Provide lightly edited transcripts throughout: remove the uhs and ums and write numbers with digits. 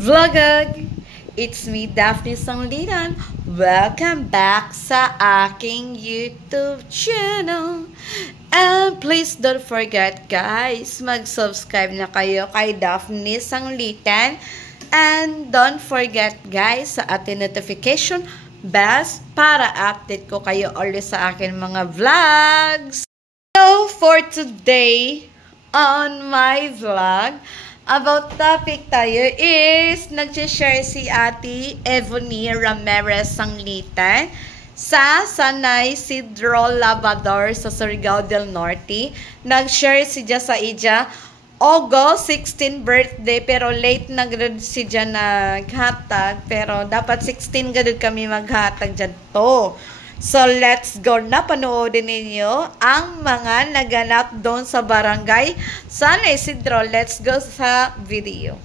Vlogag! It's me, Daphne Sanglitan. Welcome back sa aking YouTube channel. And please don't forget guys, mag-subscribe na kayo kay Daphne Sanglitan. And don't forget guys sa ating notification bells para update ko kayo ulit sa akin mga vlogs. So for today on my vlog, about topic tayo is nag-share si Ate Evony Ramirez Sanglitan sa San Isidro Lavador sa Surigao del Norte. Nag-share si Dia sa ija August 16 birthday pero late na gud si Dia naghatag pero dapat 16 gud kami maghatag dyan to. So, let's go na. Panoodin ninyo ang mga naganap doon sa barangay San Isidro. Let's go sa video.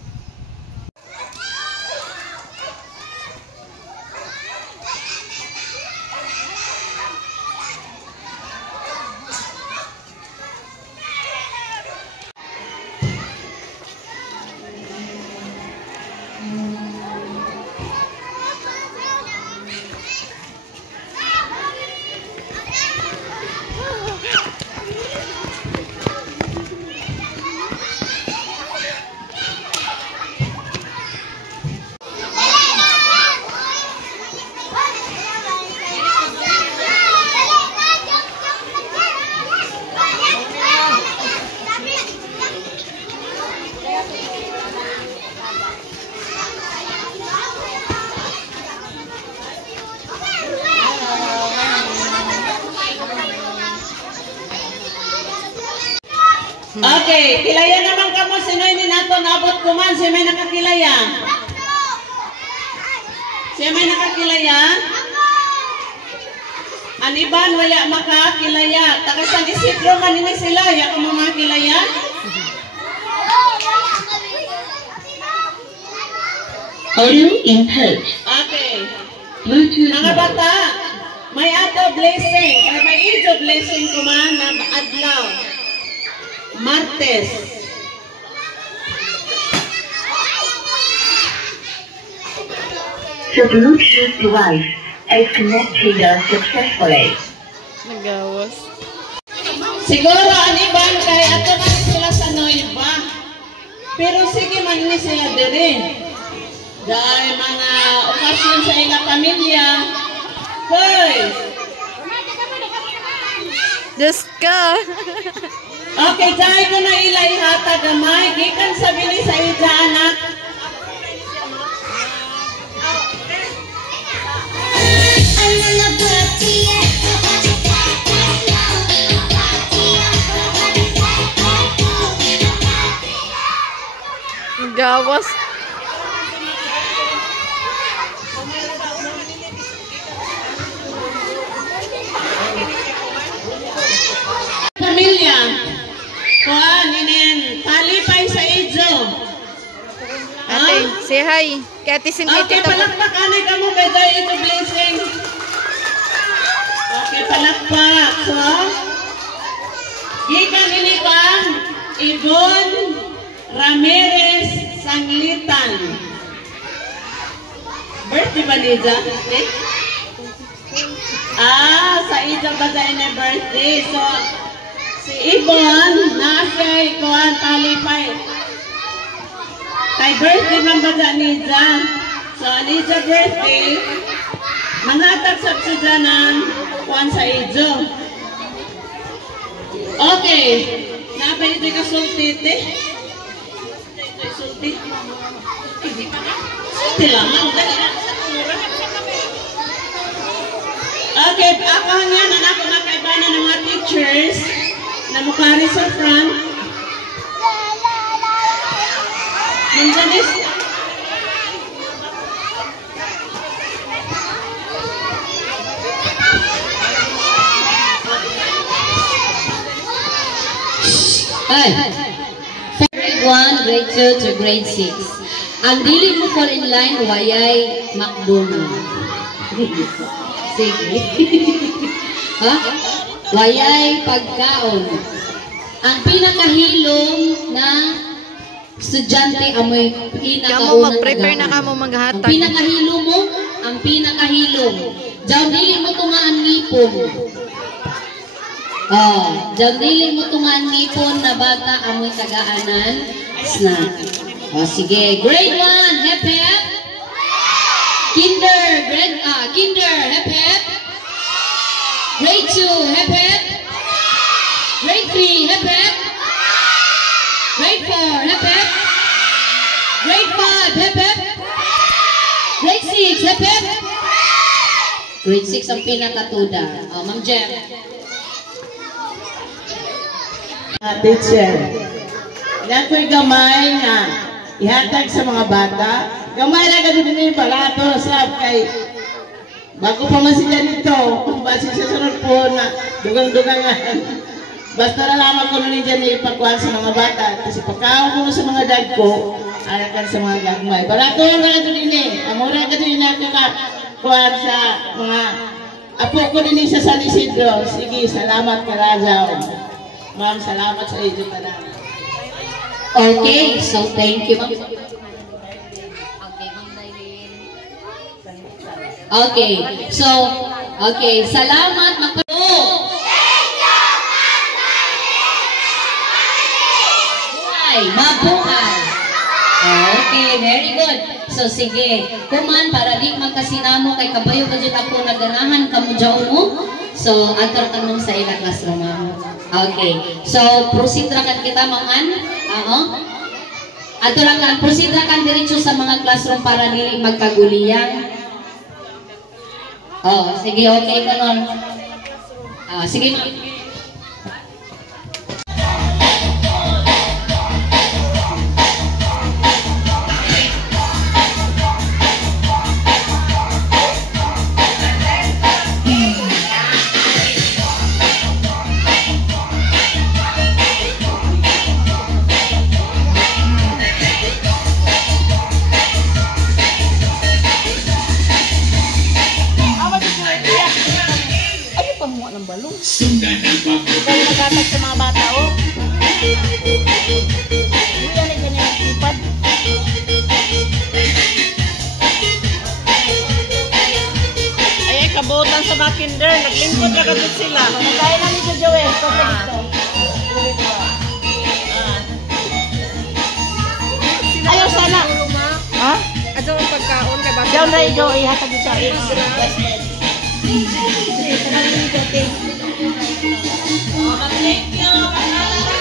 Okay, kilaya naman ka mo, sinoy ni nato naabot ko man, siya may nakakilaya. Siya may nakakilaya. Aniban, wala makakilaya. Takasang Isidro man ini sila, ya ko mga kilaya. Audio input. Okay. Bluetooth Mga mode. bata, may ato blessing, or may ijo blessing ko man na adlaw. Martes. The Bluetooth device is connected successfully. Nagawas. Siguro ang iban kay ato man sila sa noiba. Pero sige man ni sila diri. Dahil mga okasyon sa ilang pamilya. Hoy! Diyos ka! Okay, dahil ko na ilay hatag gamay. Gikan sabi ni sa ija anak. Gawas. Pamilya. Kuan, inin. Talipay sa ijo. Ate, say hi. Kaya Ate Cindy, Okay, tita mo. palakpak. Anay ka mo, beda ito blessing. Okay, palakpak. So, gikan ini kan, Ibon Ramirez Sanglitan. Birthday ba niya? Sa ija ba niya birthday? So, si Ibon, nasa'y kuhan talipay. Kay birthday man ba niya? So, niya birthday, mangatag sa siya ng kuhan sa ijo. Okay. Napay ito kasulti, te? Ito sulti. Sulti lang. Okay, ako hangyan na ako nakaibanan ng mga teachers na mukari sa front. Manjanis. Ay, grade 1, grade 2 to grade 6. Ang dili mo fall in line, wayay McDonald. Sige. Ha? Wayay pagkaon. Ang pinakahilom na estudyante amoy Kamo pinakaunang mag-prepare na tagaan. kamo Ang maghatag. pinakahilo mo, ang pinakahilo. Diyan dili mo tungaan ngipon. Diyan dili mo tungaan ngipon na bata amoy tagaanan snack. Sige, grade 1, hep hep. Kinder, hep hep. Grade 2, hep hep. Grade 3, hep hep. Grade 4, hep hep. Grade 5, hep hep. Grade 6, hep hep. Grade 6 ang pinakatuda. Ma'am Jem. Teacher. Nako'y gamay nga ihatag sa mga bata. Gamay na ganun din yung balato sa kay bago pa man sila nito, kung basi sa sunod po na dugang-dugangan. Basta nalaman ko nun dyan ipakuhan sa mga bata. Kasi pagkaon ko sa mga dad ko, alakan sa mga gagmay. Balato na ito din eh. Amura ka din nakakakuhan sa mga apo ko din sa San Isidro. Sige, salamat ka Rajaw. Ma'am, salamat sa iyo tanan. Okay, so thank you. Okay, so, okay, salamat magpapalo. Mabuhay. Okay, very good. So, sige. Kuman, para di magkasinamo kay kabayo ka dyan ako naganahan ka mo dyan mo. So, ator tanong sa ilang classroom. Okay. So, proceed rakan kita, maman. Ator rakan, proceed rakan diretso sa mga classroom para dili magkaguliyang. Sige, okay ka nun. Sige, ma'am. Kaya nagkatag sa mga bata, oh. Hindi yan ay ganyan ang ipad. Ay, kabutan sa mga kinder. Naglingkod na kadot sila. Nagkaya na nito, Joey. Ayaw sana. Ha? Ato ang pagkaon kay bata. Diyan na Joey, hatag sa iyo. Thank you.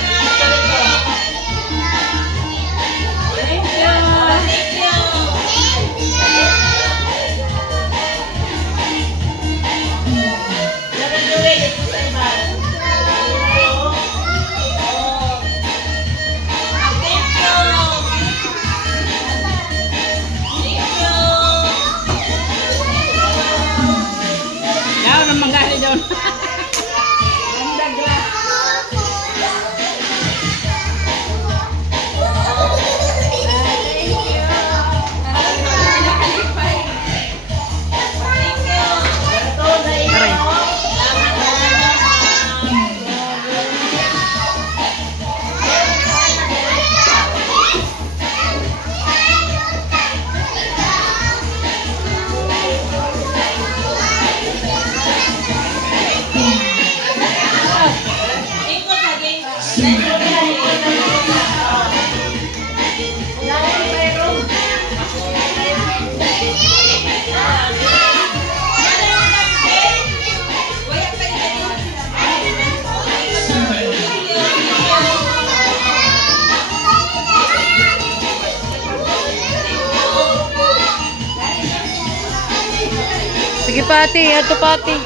Sige pati, ato pati.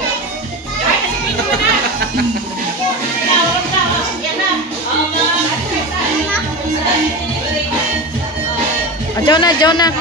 Jonah, Jonah.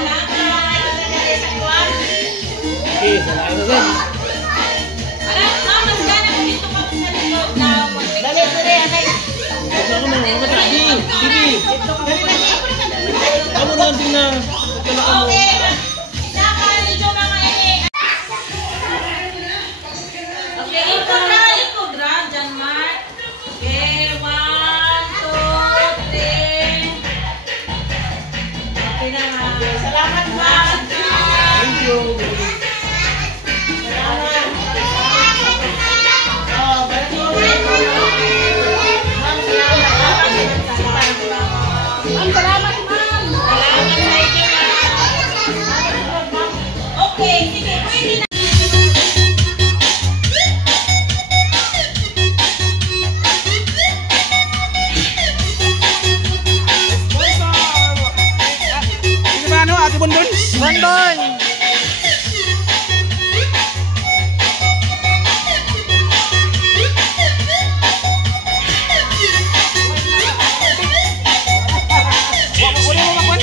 Salamat, ma'am. Thank you. Salamat. Oh, bato. Ma'am, salamat. Ma'am, salamat, ma'am. Salamat, thank you, ma'am. Okay, sige, pwede na. Sino ba ano? Ate Bondon? Bonbon! Wala mo makwan?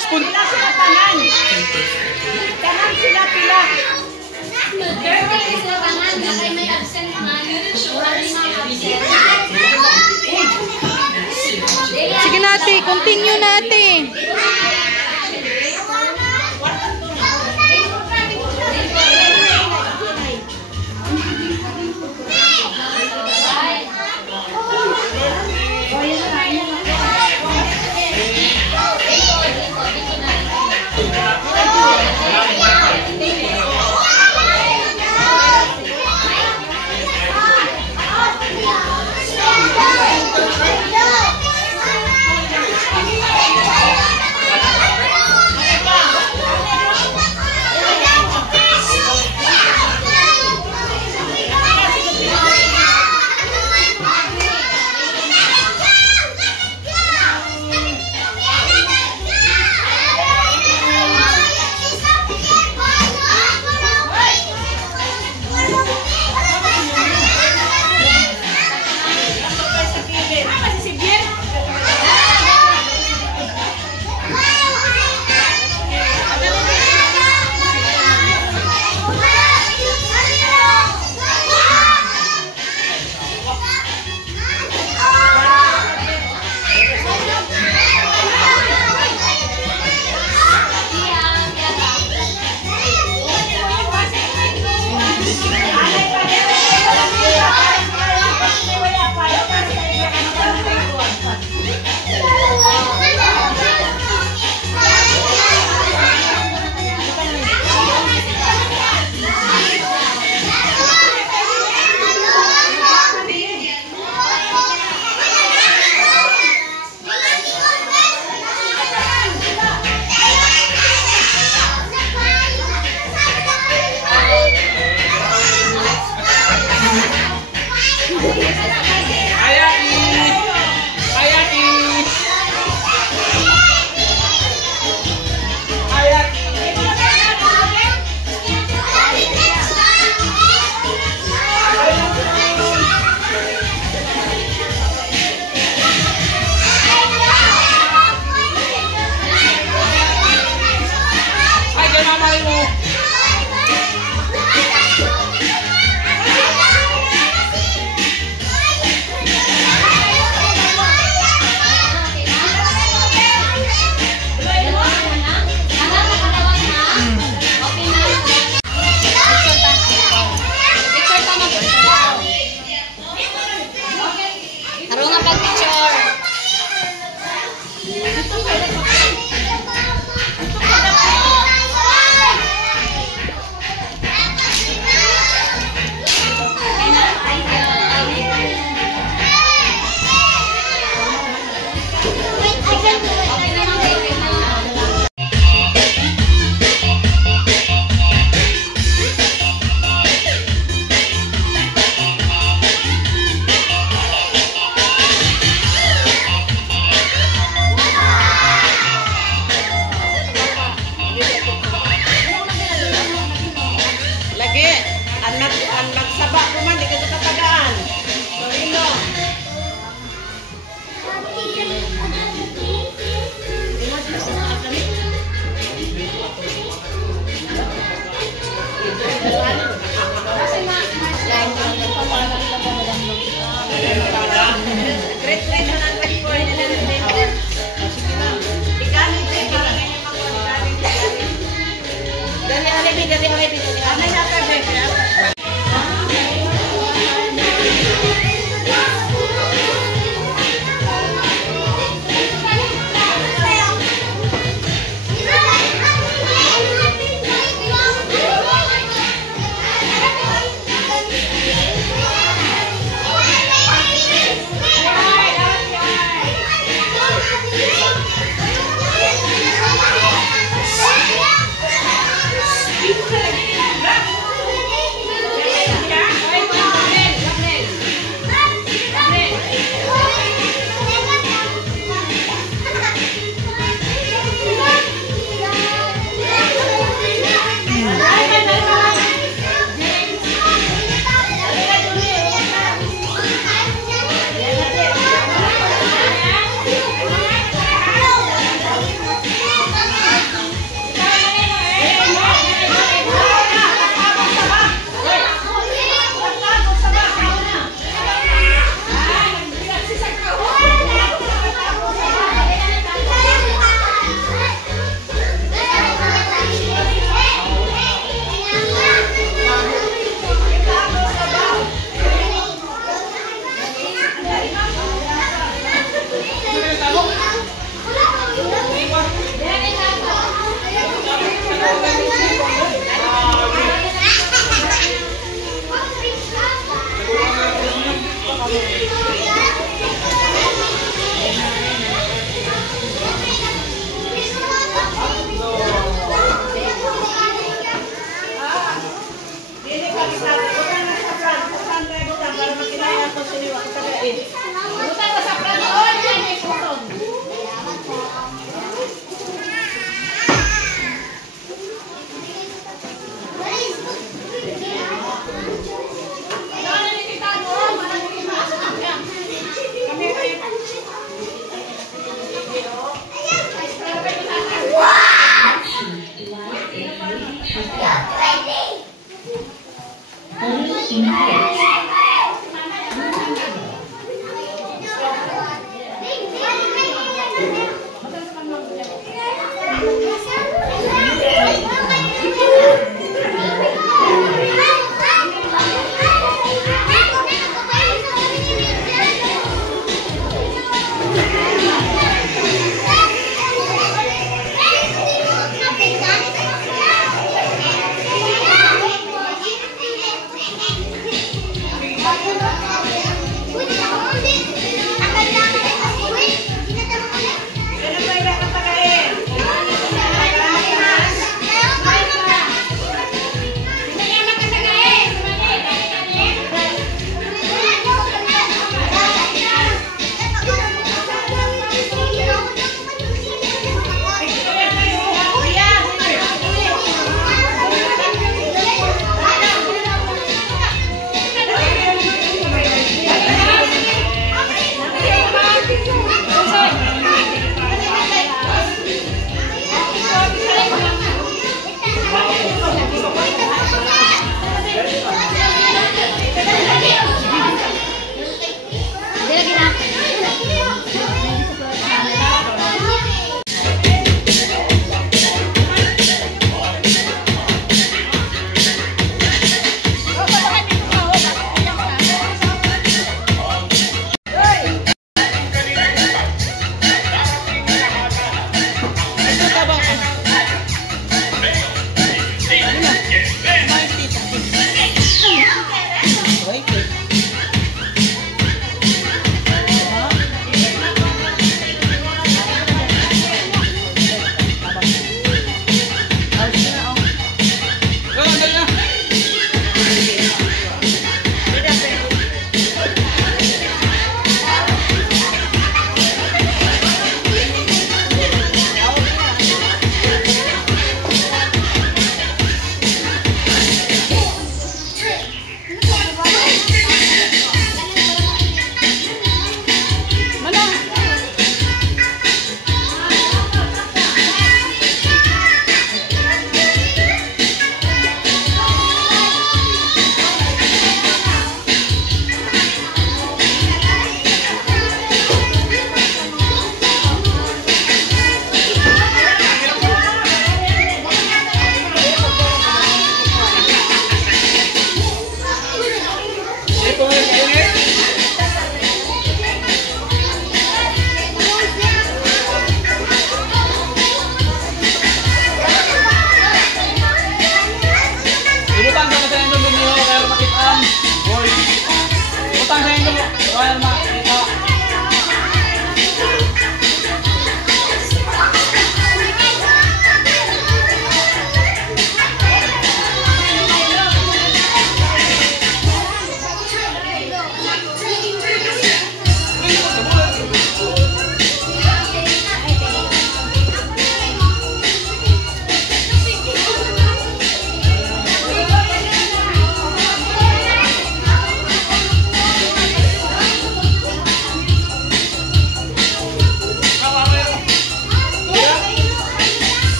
Spoon. Pila sila tanan. Tanan sila pila. Sige natin, continue natin.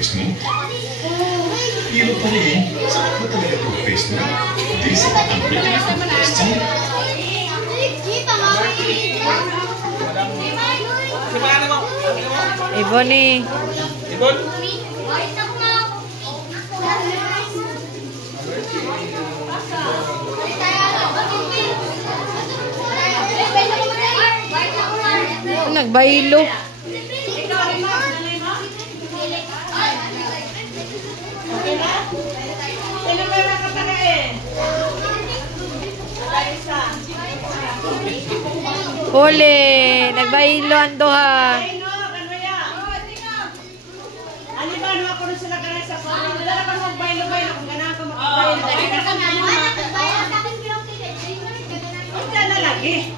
toothpaste mo? Hilo pa rin. Sakit ba talaga toothpaste mo? This ang British toothpaste mo. Ibon eh. Ibon? Nagbaylo. Huli, nagbaylo ang duha. ko na sila ganun sa phone. Wala na kang magbaylo-baylo kung ganun ka magbaylo. Wala na lagi.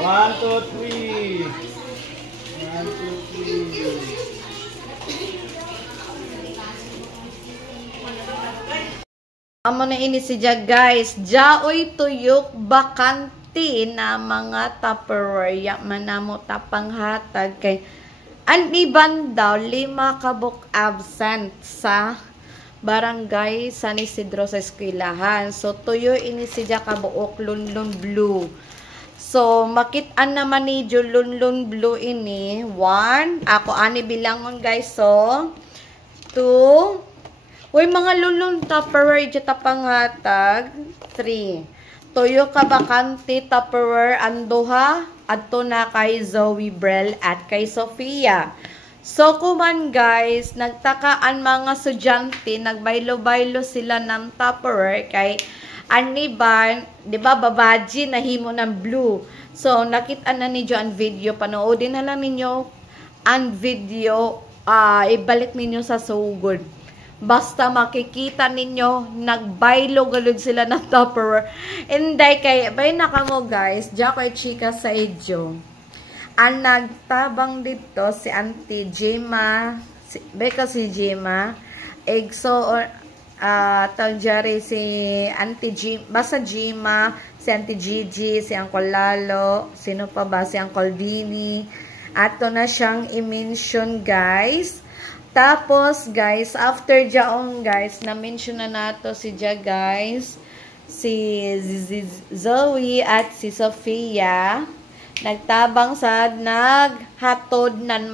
One, two, three. One, two, three. Amo na ini siya guys. Jaoy tuyok bakante na mga Tupperware manamo tapanghatag kay ang iban daw 5 kabuk absent sa barangay San Isidro sa eskwelahan. So tuyo ini siya kabuok lunlun blue. So makit-an naman ni lunlun blue ini 1 ako ani bilangon guys. So 2 uy, mga lulong Tupperware dyan tapanghatag. 3. Tuyo ka bakante Tupperware anduha. Adto na kay Zoe Brel at kay Sofia. So, kuman guys, nagtakaan mga estudyante, nagbaylo-baylo sila ng Tupperware kay aniban, di ba, babaji na himo ng blue. So, nakita na ninyo ang video. Panoodin na lang ninyo ang video. Ibalik ninyo sa sugod. Basta makikita ninyo, nagbaylo galud sila ng Tupperware. Inday kay, bay na kamo guys, diya ko'y chika sa idyo. Ang nagtabang dito, si Auntie Jima, beka si Jima, egso, tagjari si Auntie Jima, basta Jima, si Auntie Gigi, si Uncle Lalo, sino pa ba, si Uncle Bini. Ato na siyang i-mention guys. Tapos, guys, after dyaon, guys, na-mention na nato si Ja, guys, si Zoe at si Sofia, nagtabang sad, naghatod ng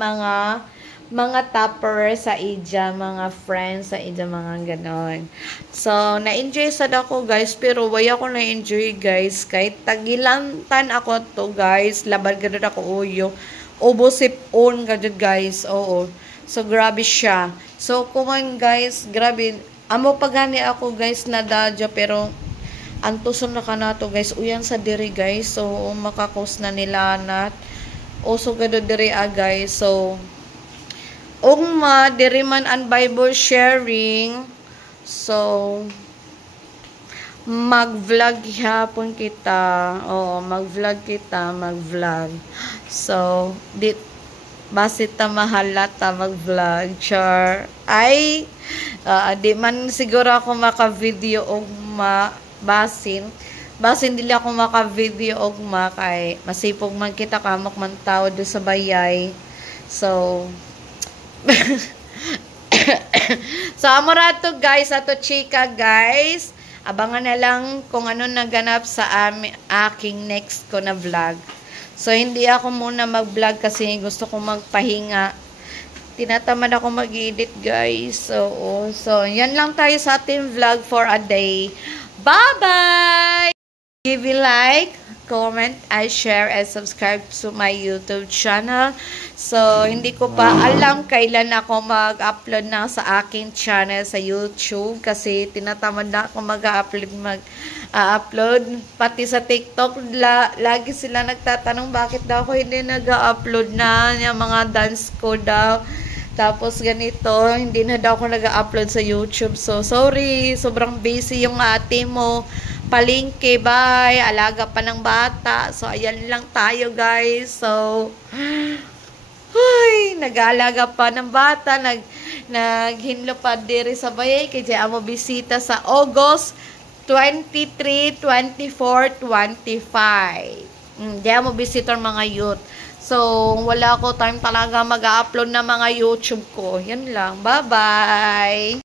mga Tupperware sa ija, mga friends sa ija, mga ganon. So, na-enjoy sad ako, guys, pero waya ko na-enjoy, guys, kahit tagilantan ako to, guys, laban ganun ako uyo, ubosip on ganun, guys, oo. So, grabe siya. So, kuman guys, grabe. Amo pagani ako guys na dadya, pero antuson na ka na to guys. Uyan sa diri guys. So, makakos na nila nat. Also, gado diri guys. So, ugma, diri man ang Bible sharing. So, mag-vlog hapon kita. Oo, mag-vlog kita, mag-vlog. So, basit ta mahalata mag-vlog, char. Ay, di man siguro ako maka-video og basin dili ako maka-video og kay masipog man kita kamok man tao do sa bayay. So, so amurato guys, ato chika guys. Abangan na lang kung ano naganap sa aking next ko na vlog. So, hindi ako muna mag-vlog kasi gusto ko magpahinga. Tinatamad ako mag-edit, guys. So, yan lang tayo sa ating vlog for a day. Bye-bye! Give a like, comment, and share, and subscribe to my YouTube channel. So, hindi ko pa alam kailan ako mag-upload na sa aking channel sa YouTube kasi tinatamad na ako mag-upload. Pati sa TikTok, lagi sila nagtatanong bakit daw ako hindi nag-upload na yung mga dance ko daw. Tapos ganito, hindi na daw ako nag-upload sa YouTube. So, sorry, sobrang busy yung ate mo. Palingke, bye. Alaga pa ng bata. So, ayan lang tayo, guys. So, nag-aalaga pa ng bata. Naghinlo pa diri sa bayay. Kaya mo bisita sa August 23, 24, 25. Diyan mo visitor mga youth. So, wala ko time talaga mag-upload na mga YouTube ko. Yan lang. Bye-bye!